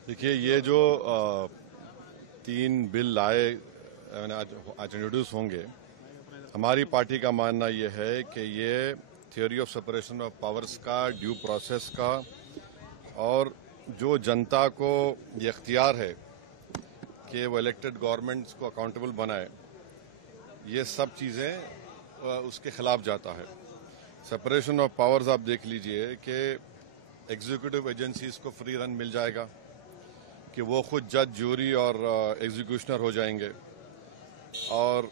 देखिए, ये जो तीन बिल लाए आज इंट्रोड्यूस होंगे, हमारी पार्टी का मानना ये है कि ये theory of separation of powers का, ड्यू प्रोसेस का और जो जनता को ये इख्तियार है कि वो इलेक्टेड गवर्नमेंट्स को अकाउंटेबल बनाए, ये सब चीज़ें उसके खिलाफ जाता है। सेपरेशन ऑफ पावर्स आप देख लीजिए कि एग्जीक्यूटिव एजेंसीज को फ्री रन मिल जाएगा कि वो खुद जज, जूरी और एग्जीक्यूशनर हो जाएंगे, और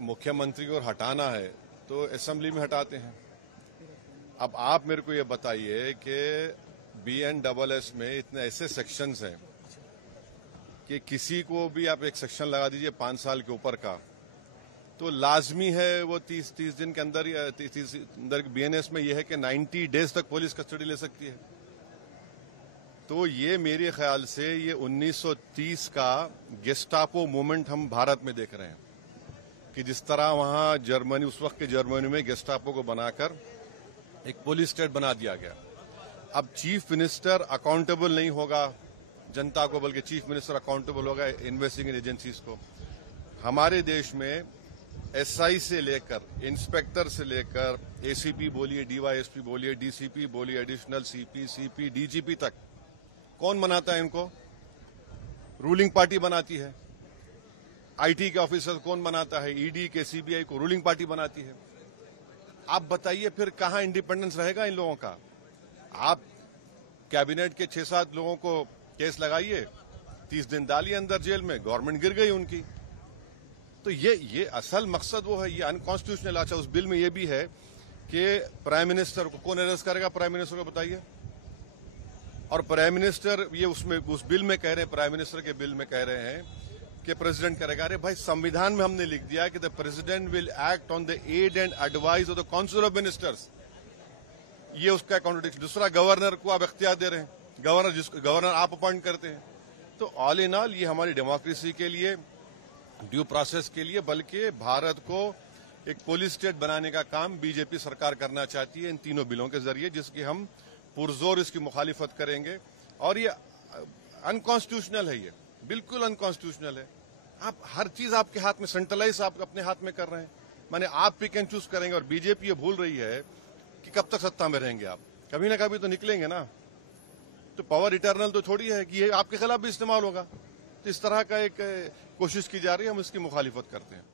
मुख्यमंत्री को हटाना है तो असेंबली में हटाते हैं। अब आप मेरे को ये बताइए कि BNSS में इतने ऐसे सेक्शंस हैं कि किसी को भी आप एक सेक्शन लगा दीजिए 5 साल के ऊपर का, तो लाजमी है वो 30 दिन के अंदर, 30 अंदर BNS में यह है कि 90 डेज तक पुलिस कस्टडी ले सकती है। तो ये मेरे ख्याल से ये 1930 का गेस्टापो मूवमेंट हम भारत में देख रहे हैं कि जिस तरह वहां जर्मनी, उस वक्त के जर्मनी में गेस्टापो को बनाकर एक पुलिस स्टेट बना दिया गया। अब चीफ मिनिस्टर अकाउंटेबल नहीं होगा जनता को, बल्कि चीफ मिनिस्टर अकाउंटेबल होगा इन्वेस्टिगेटिंग एजेंसीज को। हमारे देश में SI से लेकर, इंस्पेक्टर से लेकर, ACP बोलिए, DYSP बोलिए, DCP बोलिए, एडिशनल CP, DGP तक कौन बनाता है इनको? रूलिंग पार्टी बनाती है। IT के ऑफिसर कौन बनाता है? ED के, CBI को रूलिंग पार्टी बनाती है। आप बताइए फिर कहां इंडिपेंडेंस रहेगा इन लोगों का? आप कैबिनेट के 6-7 लोगों को केस लगाइए, 30 दिन डालिए अंदर जेल में, गवर्नमेंट गिर गई उनकी। तो ये असल मकसद वो है, ये अनकॉन्स्टिट्यूशनल। अच्छा, उस बिल में ये भी है कि प्राइम मिनिस्टर को कौन अरेस्ट करेगा? प्राइम मिनिस्टर को बताइए। और प्राइम मिनिस्टर, ये उसमें उस बिल में कह रहे हैं, प्राइम मिनिस्टर के बिल में कह रहे हैं कि प्रेसिडेंट करेगा। अरे भाई, संविधान में हमने लिख दिया कि the president will act on the aid and advice of the council of ministers. ये उसका कॉन्ट्रडिक्शन। दूसरा, गवर्नर को आप इख्तियार दे रहे हैं, गवर्नर आप अपॉइंट करते हैं। तो ऑल इन ऑल ये हमारी डेमोक्रेसी के लिए, ड्यू प्रोसेस के लिए, बल्कि भारत को एक पुलिस स्टेट बनाने का काम बीजेपी सरकार करना चाहती है इन तीनों बिलों के जरिए, जिसकी हम पुरजोर इसकी मुखालिफत करेंगे। और ये अनकॉन्स्टिट्यूशनल है, ये बिल्कुल अनकॉन्स्टिट्यूशनल है। आप हर चीज आपके हाथ में, सेंट्रलाइज आप अपने हाथ में कर रहे हैं। माने आप पिक एंड चूज करेंगे, और बीजेपी ये भूल रही है कि कब तक सत्ता में रहेंगे आप, कभी ना कभी तो निकलेंगे ना। तो पावर इटर्नल तो छोड़ी है कि ये आपके खिलाफ भी इस्तेमाल होगा। तो इस तरह का एक कोशिश की जा रही है, हम इसकी मुखालिफत करते हैं।